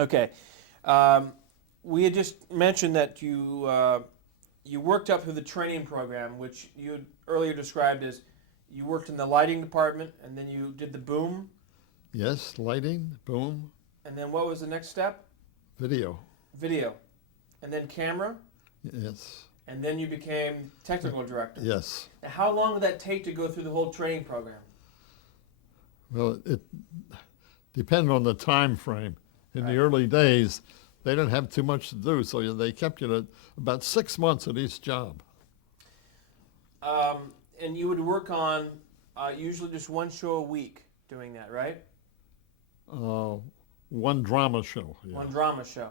Okay. Um, we had just mentioned that you worked up through the training program, which you had earlier described as you worked in the lighting department, and then you did the boom, Yes, lighting, boom, and then what was the next step? video. Video, and then camera, Yes, and then you became technical director. yes. Now, how long did that take to go through the whole training program? Well, it depended on the time frame. In the Right. early days, they didn't have too much to do, so they kept you to about 6 months at each job. And you would work on usually just one show a week doing that, right? Uh, One drama show. Yeah. One drama show.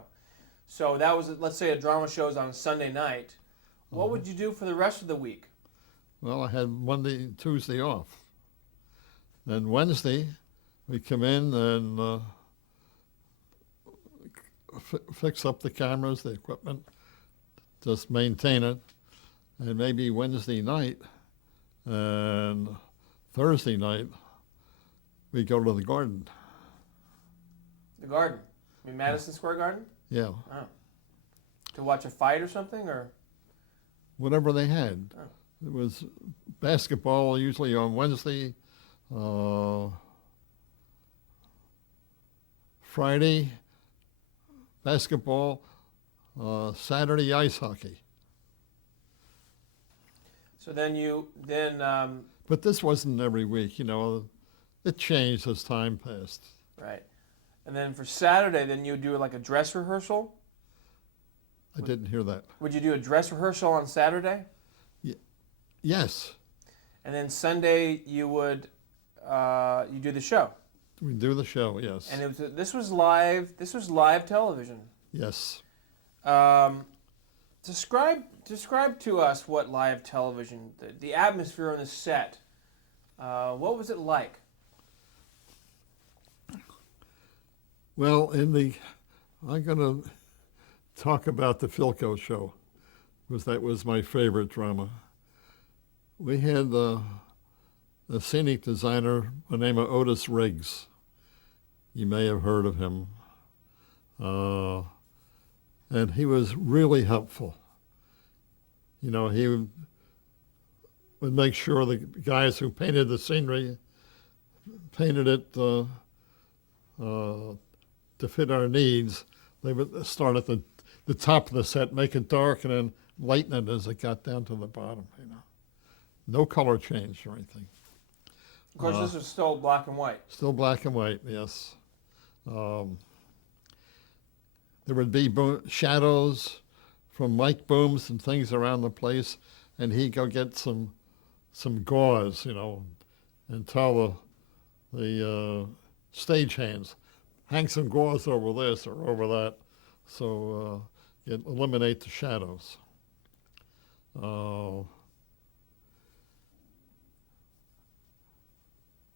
So that was, let's say, a drama show is on Sunday night. What would you do for the rest of the week? Well, I had Monday, Tuesday off. Then Wednesday, we come in and fix up the cameras, the equipment, just maintain it. And maybe Wednesday night and Thursday night, we go to the garden. The garden. I mean, Madison Square Garden? Yeah, Oh. To watch a fight or something? Or whatever they had. Oh. It was basketball usually on Wednesday, Friday, basketball, Saturday, ice hockey. so then But this wasn't every week, It changed as time passed. right. And then for Saturday, then you would do like a dress rehearsal. I didn't hear that. Would you do a dress rehearsal on Saturday? Yes, And then Sunday you would you do the show. we do the show, yes. And this was live. This was live television. Yes. Um, describe to us what live television, the atmosphere on the set. What was it like? Well, I'm going to talk about the Philco show, because that was my favorite drama. We had a scenic designer by the name of Otis Riggs. You may have heard of him. And he was really helpful. He would make sure the guys who painted the scenery painted it to fit our needs. They would start at the top of the set, make it dark, and then lighten it as it got down to the bottom. No color change or anything. Of course, this was still black and white. Still black and white, yes. There would be shadows from mic booms and things around the place, and he'd go get some gauze, and tell the stagehands, hang some gauze over this or over that, so eliminate the shadows.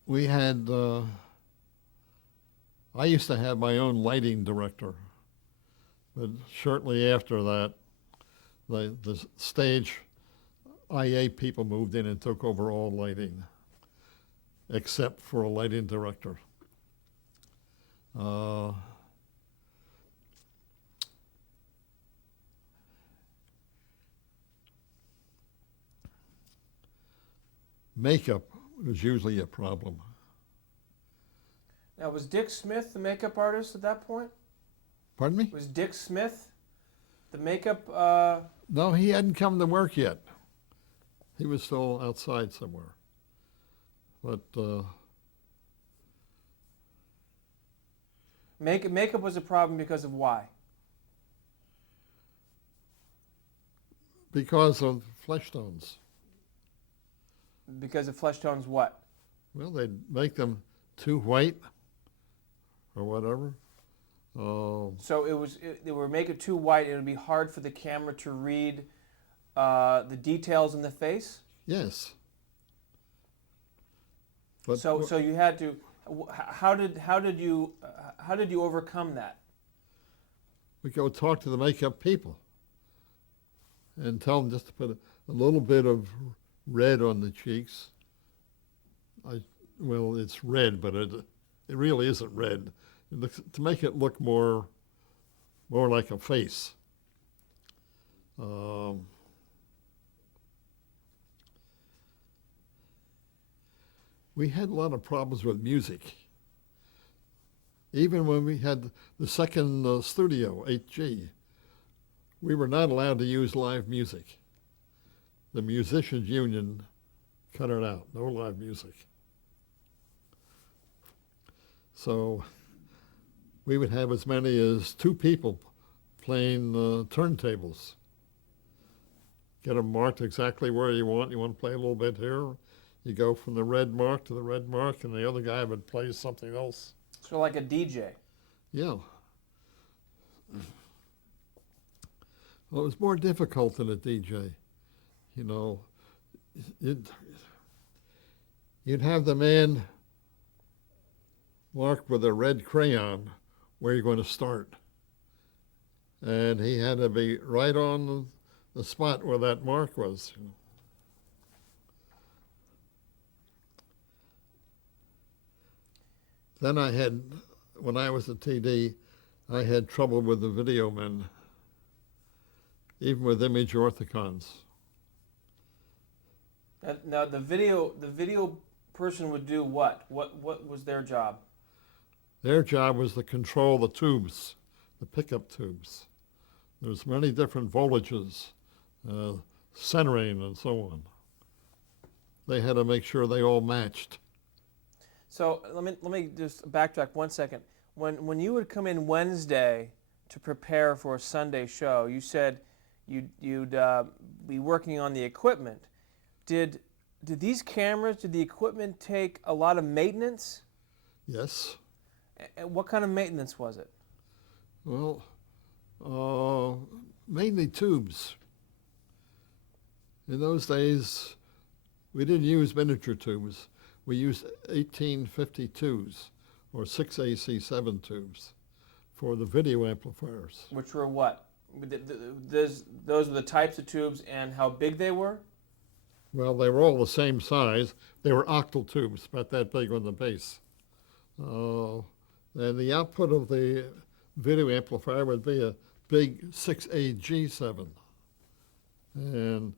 We had, I used to have my own lighting director, but shortly after that, the stage IA people moved in and took over all lighting, except for a lighting director. Makeup was usually a problem. Now, was Dick Smith the makeup artist at that point? Pardon me? Was Dick Smith the makeup? No, he hadn't come to work yet. He was still outside somewhere. But Makeup was a problem because of why? because of flesh tones. Because of flesh tones, what? Well, they'd make them too white or whatever. So they would make it too white. It would be hard for the camera to read the details in the face. Yes. But So you had to. How did you overcome that? we go talk to the makeup people and tell them just to put a little bit of red on the cheeks. Well, it's red, but it really isn't red. To make it look more more like a face. Um, we had a lot of problems with music. Even when we had the second studio, 8G, we were not allowed to use live music. The musicians union cut it out, no live music. So we would have as many as 2 people playing turntables. Get them marked exactly where you want. You want to play a little bit here. You go from the red mark to the red mark, and the other guy would play something else. So like a DJ. Yeah. Well, it was more difficult than a DJ. You know, you'd have the man mark with a red crayon where you're going to start. And he had to be right on the spot where that mark was. Then I had, when I was at TD, I had trouble with the video men, even with image orthicons. Now the video person would do what? What was their job? Their job was to control the tubes, the pickup tubes. There's many different voltages, centering and so on. They had to make sure they all matched. So let me just backtrack 1 second. When you would come in Wednesday to prepare for a Sunday show, you said you'd be working on the equipment. Did these cameras, did the equipment take a lot of maintenance? Yes. And what kind of maintenance was it? Well, mainly tubes. In those days, we didn't use miniature tubes. We used 1852s or 6AC7 tubes for the video amplifiers. Which were what? Those were the types of tubes and how big they were? Well, they were all the same size. They were octal tubes, about that big on the base. And the output of the video amplifier would be a big 6AG7. And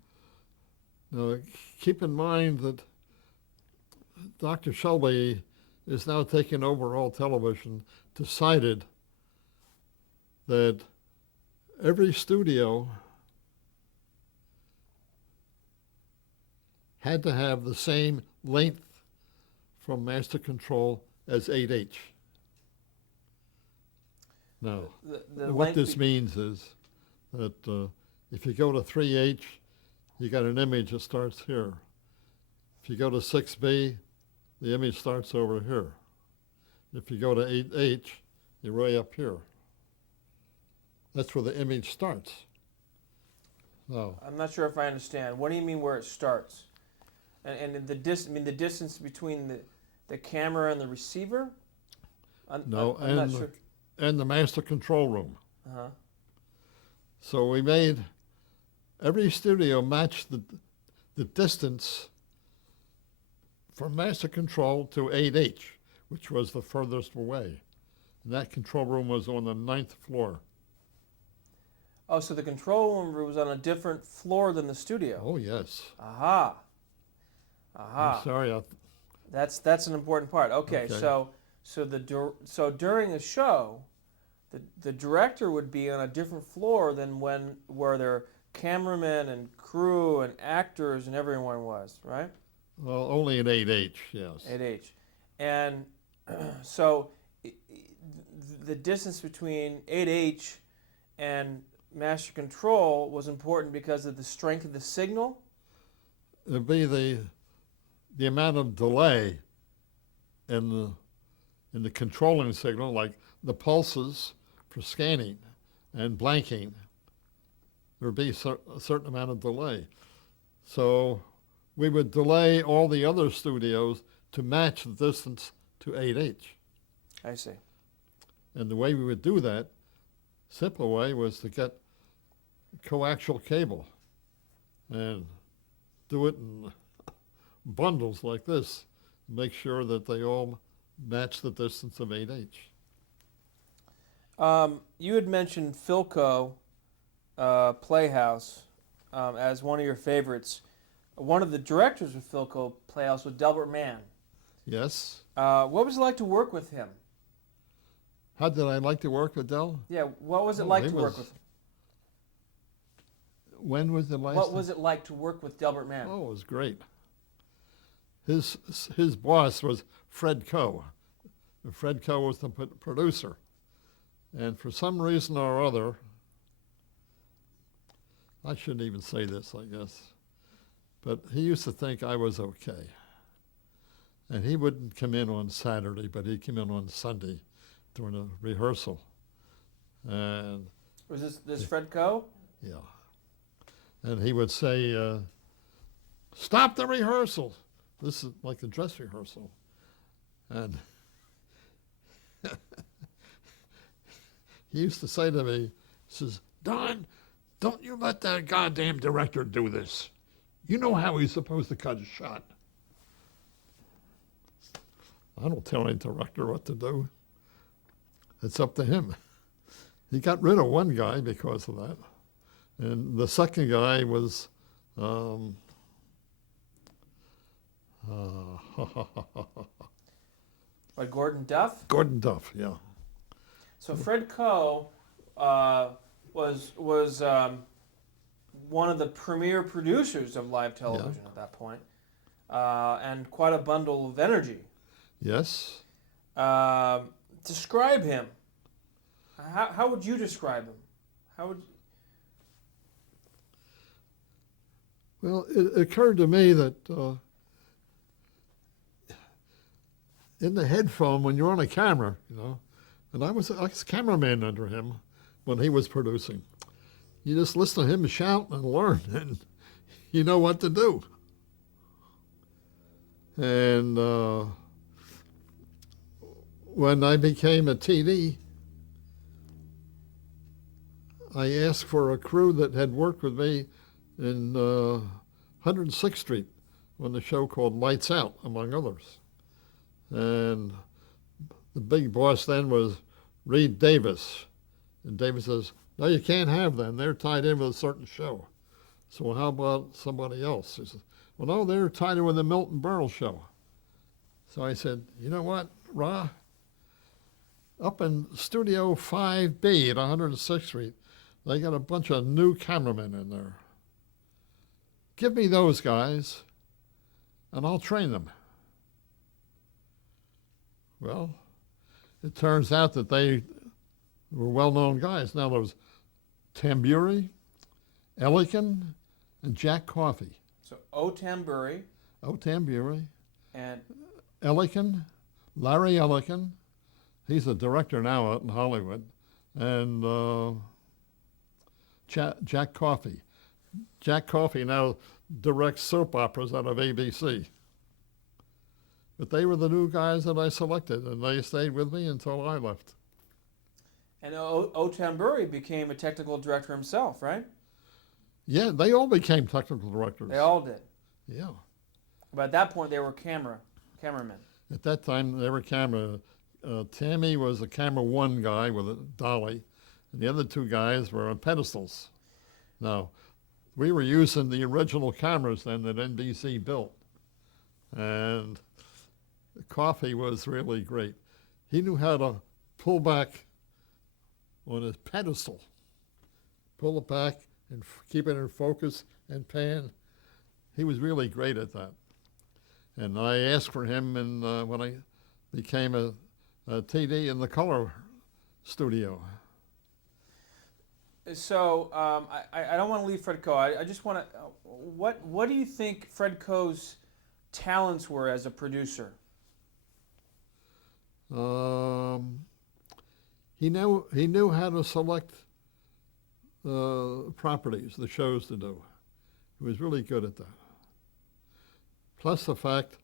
keep in mind that Dr. Shelby is now taking over all television, decided that every studio had to have the same length from master control as 8H. Now, what this means is that if you go to 3H, you got an image that starts here. If you go to 6B, the image starts over here. If you go to 8H, you're way up here. That's where the image starts. Now, I'm not sure if I understand. What do you mean where it starts? And the distance between the camera and the receiver? I'm not sure. And the master control room. Uh-huh. So we made every studio match the distance from master control to 8H, which was the furthest away. And that control room was on the 9th floor. Oh, so the control room was on a different floor than the studio. Oh, yes. Aha. Aha. I'm sorry. That's an important part. Okay. So during a show, the director would be on a different floor than where their cameramen and crew and actors and everyone was, right? Well, only in 8H, yes. 8H. And so the distance between 8H and master control was important because of the strength of the signal? It'd be the amount of delay in the controlling signal, like the pulses for scanning and blanking. There would be a certain amount of delay. So we would delay all the other studios to match the distance to 8H. I see. And the way we would do that, simple way, was to get coaxial cable and do it in bundles like this, make sure that they all match the distance of 8H. You had mentioned Philco Playhouse as one of your favorites. One of the directors of Philco Playhouse was Delbert Mann. Yes. What was it like to work with him? How did I like to work with Del? Yeah, what was it Oh, like he to work was- with him? When was the last What time? was it like to work with Delbert Mann? Oh, it was great. His boss was Fred Coe. Fred Coe was the producer. And for some reason or other, I shouldn't even say this, I guess, but he used to think I was okay. And he wouldn't come in on Saturday, but he'd come in on Sunday during a rehearsal. And Was this Fred Coe? yeah. And he would say, stop the rehearsal. This is like a dress rehearsal. And he used to say to me, he says, Don, don't you let that goddamn director do this. You know how he's supposed to cut a shot. I don't tell any director what to do. It's up to him. He got rid of one guy because of that. And the second guy was Like Gordon Duff? Gordon Duff, yeah. So Fred Coe was one of the premier producers of live television at that point, and quite a bundle of energy. Yes. Describe him. How would you describe him? How would Well, it occurred to me that in the headphone, when you're on a camera, and I was cameraman under him when he was producing. You just listen to him shout and learn, and you know what to do. And when I became a TD, I asked for a crew that had worked with me in 106th Street on the show called Lights Out, among others. And the big boss then was Reed Davis. And Davis says, no, you can't have them. They're tied in with a certain show. So how about somebody else? He says, well, no, they're tied in with the Milton Berle show. So I said, you know what, Ra? Up in Studio 5B at 106th Street, they got a bunch of new cameramen in there. Give me those guys, and I'll train them. Well, it turns out that they were well-known guys. Now there was Tamburi, Ellikin, and Jack Coffey. So O. Tamburi Tamburi, and Ellikin, Larry Ellikin. He's a director now out in Hollywood. And Jack Coffey. Jack Coffey now directs soap operas out of ABC. But they were the new guys that I selected, and they stayed with me until I left. And O. Tamburi became a technical director himself, right? Yeah, they all became technical directors. They all did. Yeah. But at that point, they were cameramen. At that time, they were camera. Tammy was a camera one guy with a dolly, and the other two guys were on pedestals. Now, we were using the original cameras then that NBC built, and Coffey was really great. He knew how to pull back on his pedestal, pull it back and keep it in focus and pan. He was really great at that. And I asked for him when I became a TD in the color studio. So I don't want to leave Fred Coe. I just want to. What do you think Fred Coe's talents were as a producer? He knew how to select properties, the shows to do. He was really good at that. Plus the fact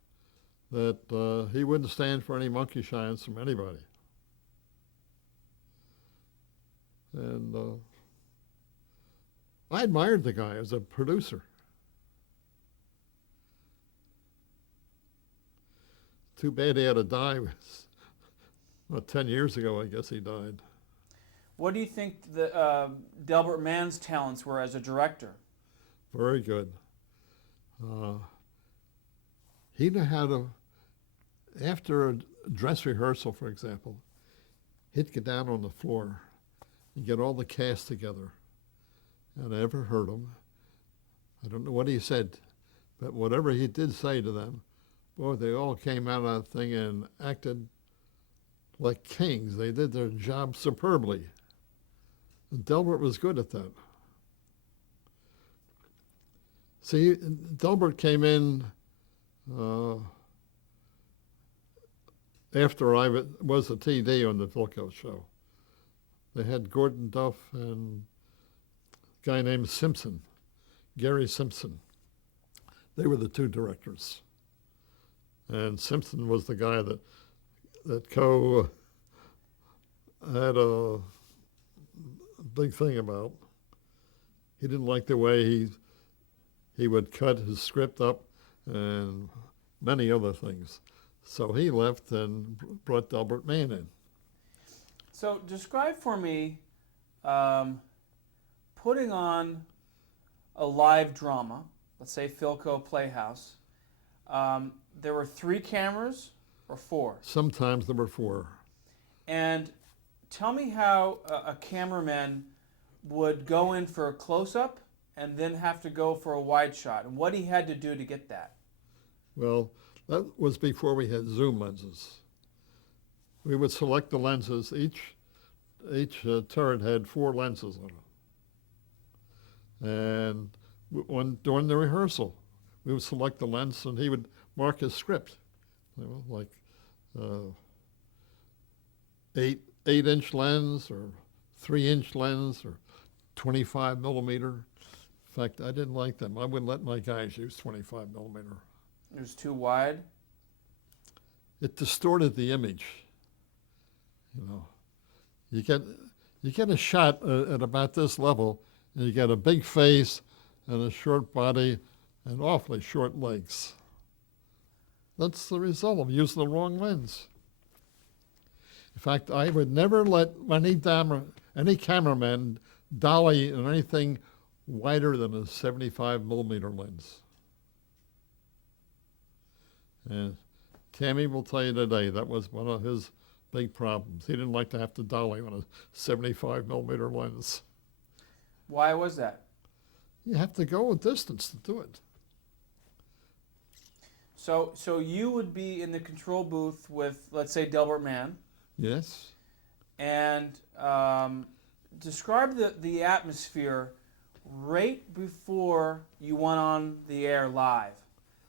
that he wouldn't stand for any monkey shines from anybody. And I admired the guy as a producer. Too bad he had to die. Well, 10 years ago, I guess he died. What do you think the Delbert Mann's talents were as a director? Very good. Uh, he knew how to, after a dress rehearsal, for example, he'd get down on the floor and get all the cast together. And I ever heard him. I don't know what he said, but whatever he did say to them, boy, they all came out of that thing and acted like kings. They did their job superbly. And Delbert was good at that. See, Delbert came in uh, after I was a TD on the Philco show. They had Gordon Duff and a guy named Simpson, Gary Simpson. They were the two directors. And Simpson was the guy that had a big thing about. He didn't like the way he would cut his script up and many other things. So he left and brought Delbert Mann in. So describe for me putting on a live drama, let's say Philco Playhouse. There were 3 cameras or 4? Sometimes there were 4. And tell me how a cameraman would go in for a close-up and then have to go for a wide shot, and what he had to do to get that. Well, that was before we had zoom lenses. We would select the lenses. Each turret had 4 lenses on it. And during the rehearsal, we would select the lens, and he would mark his script, like 8-inch lens or 3-inch lens or 25 millimeter. In fact, I didn't like them. I wouldn't let my guys use 25 millimeter. It was too wide? It distorted the image. You know, you get a shot at about this level, and you get a big face and a short body and awfully short legs. That's the result of using the wrong lens. In fact, I would never let any cameraman dolly in anything wider than a 75 millimeter lens. And Tammy will tell you today that was one of his big problems. He didn't like to have to dolly on a 75 millimeter lens. Why was that? You have to go a distance to do it. So you would be in the control booth with, let's say, Delbert Mann, Yes. and describe the atmosphere right before you went on the air live.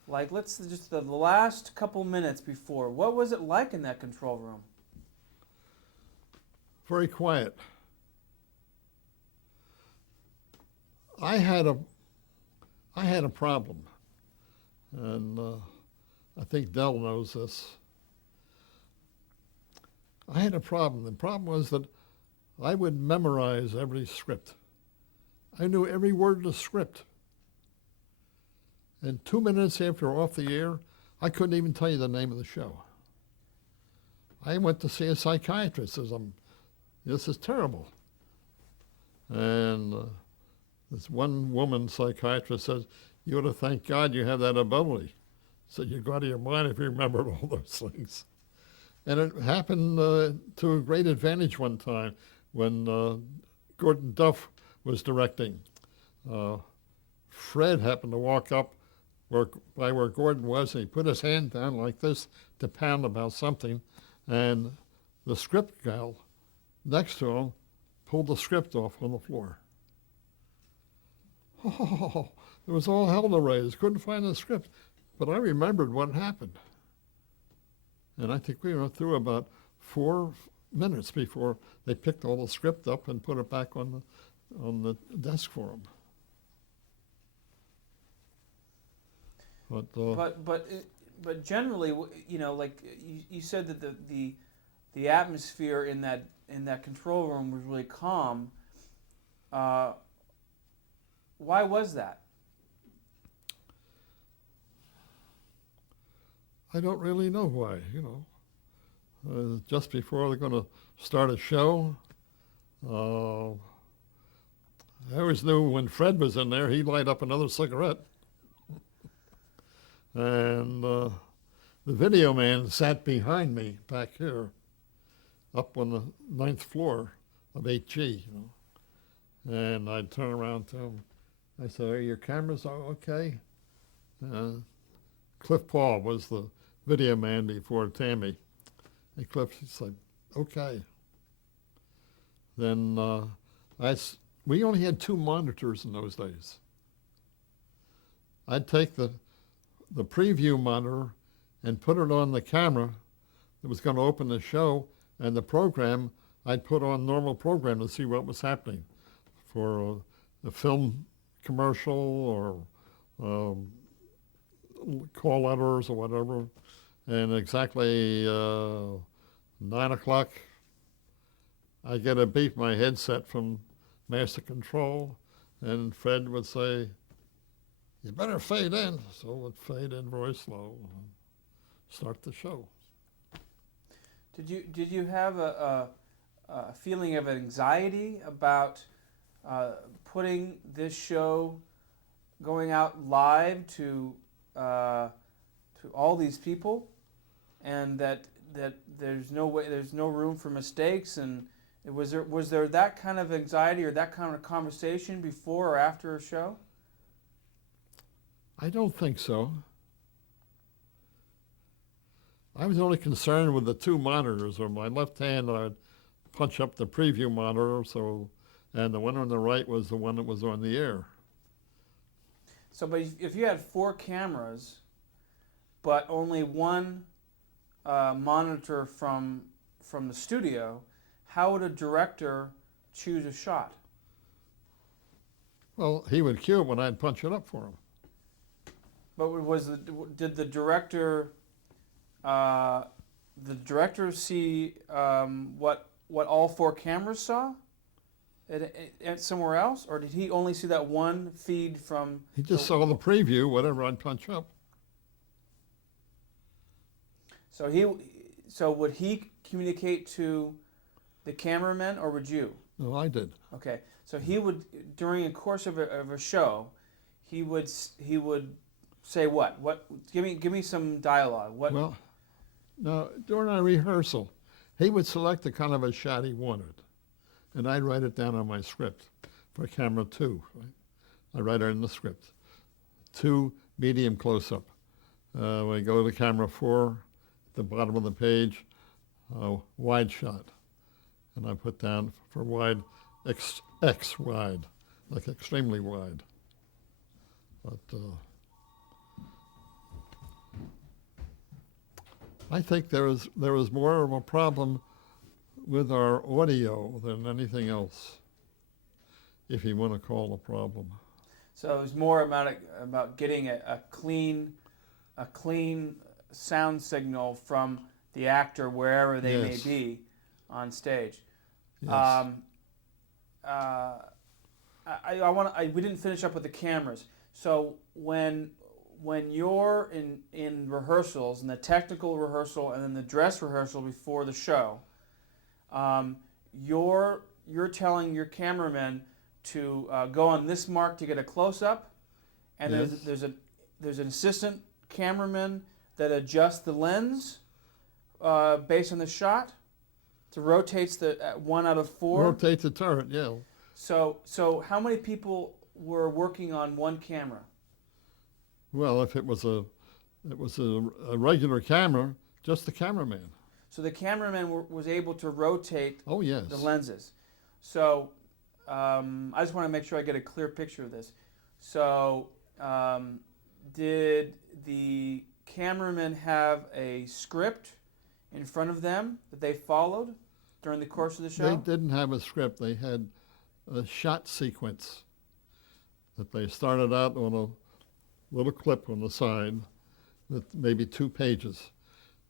Like, let's just the last couple minutes before. What was it like in that control room? Very quiet. I had a problem, and I think Del knows this. I had a problem. The problem was that I would memorize every script. I knew every word of the script. And 2 minutes after off the air, I couldn't even tell you the name of the show. I went to see a psychiatrist. Says, this is terrible. And this one woman psychiatrist says, you ought to thank God you have that ability. So you go out of your mind if you remembered all those things. And it happened to a great advantage one time when Gordon Duff was directing. Fred happened to walk up by where Gordon was, and he put his hand down like this to pound about something, and the script gal next to him pulled the script off on the floor. Oh, there was all hell to raise. Couldn't find the script. But I remembered what happened. And I think we went through about 4 minutes before they picked all the script up and put it back on the desk for him. But generally, you know, like you said that the atmosphere in that control room was really calm. Why was that? I don't really know why, you know. Just before they're going to start a show, Uh, I always knew when Fred was in there, he'd light up another cigarette. And the video man sat behind me back here, up on the ninth floor of 8G, you know. And I'd turn around to him. I said, "Are your cameras okay?" Cliff Paul was the video man before Tammy. And Cliff said, "Okay." Then we only had 2 monitors in those days. I'd take the preview monitor and put it on the camera that was going to open the show, and the program, I'd put on normal program to see what was happening for a film commercial or call letters or whatever. And exactly 9 o'clock, I get a beep my headset from Master Control, and Fred would say, "You better fade in." So it would fade in very slow and start the show. Did you have a feeling of anxiety about putting this show, going out live to all these people, and that there's no room for mistakes? And was there that kind of anxiety or that kind of conversation before or after a show? I don't think so. I was only concerned with the 2 monitors. On my left hand, I'd punch up the preview monitor, and the one on the right was the one that was on the air. So, but if you had 4 cameras, but only one monitor from the studio, how would a director choose a shot? Well, he would cue it when I'd punch it up for him. But did the director see what all 4 cameras saw at somewhere else, or did he only see that one feed from? He just saw the preview, whatever I'd punch up. So would he communicate to the cameraman, or would you? No, I did. Okay, so he would, during the course of a show, he would say what? Give me some dialogue. What? Well, now, during our rehearsal, he would select the kind of a shot he wanted, and I'd write it down on my script for camera 2. Right? I write it in the script. 2 medium close-up. We go to camera 4, at the bottom of the page, wide shot. And I put down for wide, X wide, like extremely wide. But I think there was more of a problem with our audio than anything else, if you want to call a problem. So it was more about getting a clean sound signal from the actor wherever they may be on stage. Yes. We didn't finish up with the cameras. So when you're in rehearsals, in the technical rehearsal and then the dress rehearsal before the show, you're telling your cameraman to go on this mark to get a close up, and Yes. there's an assistant cameraman that adjusts the lens based on the shot, to rotates the 1 out of 4. Rotate the turret, yeah. So how many people were working on one camera? Well, if it was a regular camera, just the cameraman. So the cameraman was able to rotate Oh, yes. the lenses. So I just want to make sure I get a clear picture of this. So did the cameraman have a script in front of them that they followed during the course of the show? They didn't have a script. They had a shot sequence that they started out on a little clip on the side with maybe 2 pages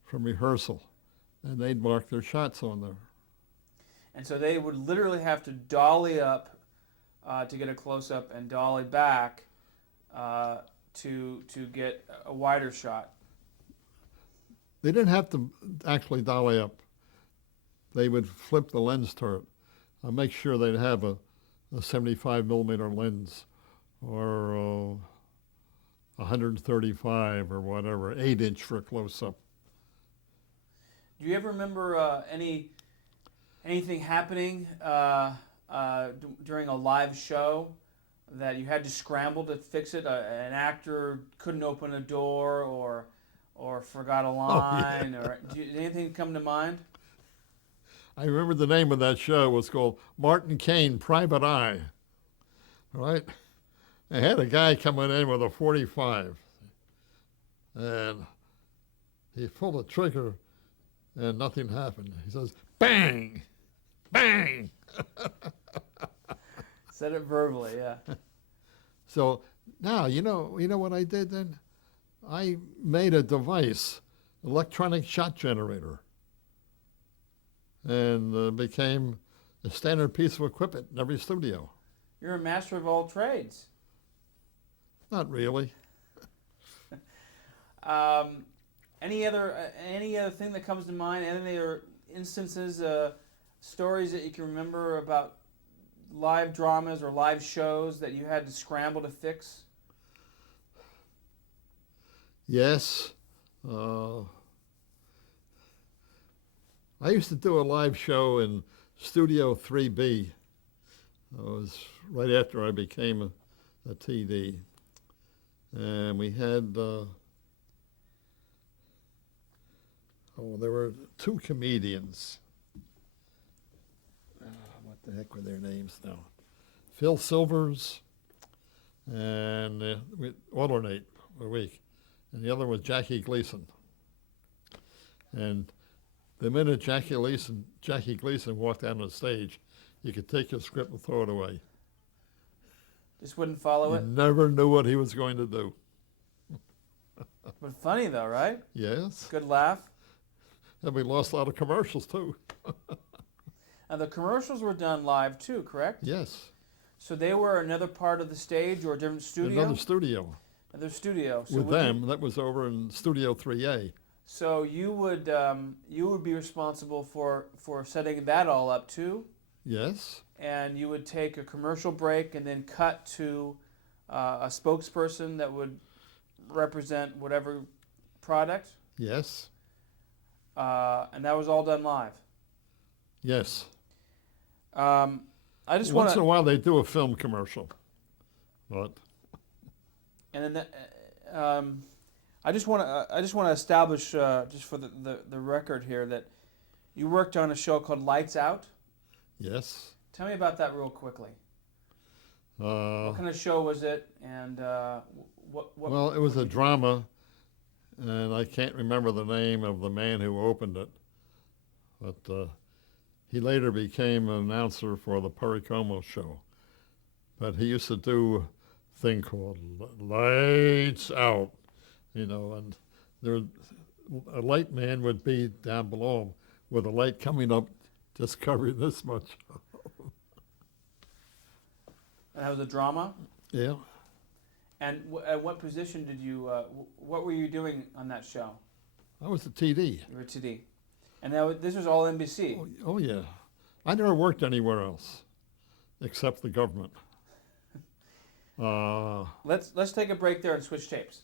from rehearsal, and they'd mark their shots on there. And so they would literally have to dolly up to get a close-up and dolly back to get a wider shot. They didn't have to actually dolly up. They would flip the lens turret. I make sure they'd have a 75 millimeter lens or 135 or whatever, 8-inch for a close-up. Do you ever remember anything happening during a live show that you had to scramble to fix it? An actor couldn't open a door, or forgot a line, or did anything come to mind? I remember the name of that show was called Martin Caine, Private Eye. Right? I had a guy coming in with a 45, and he pulled the trigger, and nothing happened. He says, "Bang, bang." Said it verbally, yeah. So now you know what I did then? I made a device, electronic shot generator, and became a standard piece of equipment in every studio. You're a master of all trades. Not really. Any other thing that comes to mind? Any other instances, stories that you can remember about live dramas or live shows that you had to scramble to fix? Yes. I used to do a live show in Studio 3B. It was right after I became a TD. And we had, there were two comedians. What the heck were their names now? Phil Silvers, and we alternate a week. And the other was Jackie Gleason. And the minute Jackie Gleason walked out on the stage, you could take your script and throw it away. Just wouldn't follow You it? never knew what he was going to do. But funny though, right? Yes. Good laugh. And we lost a lot of commercials too. And the commercials were done live too, correct? Yes. So they were another part of the stage or a different studio? Another studio. Another studio. So With them, that was over in Studio 3A. So you would be responsible for setting that all up too, Yes. and you would take a commercial break and then cut to a spokesperson that would represent whatever product, Yes. and that was all done live. Yes. I just Once want in a while they do a film commercial. But and then I just want to establish just for the record here that you worked on a show called Lights Out. yes. Tell me about that real quickly. What kind of show was it, and what? Well, it was a drama, and I can't remember the name of the man who opened it, but he later became an announcer for the Pericomo show. But he used to do a thing called Lights Out, and there, a light man would be down below him with a light coming up just covering this much. And that was a drama. Yeah. And at what position did you? What were you doing on that show? I was a TD. You were TD, and this was all NBC. Oh, yeah. I never worked anywhere else except the government. Let's take a break there and switch tapes.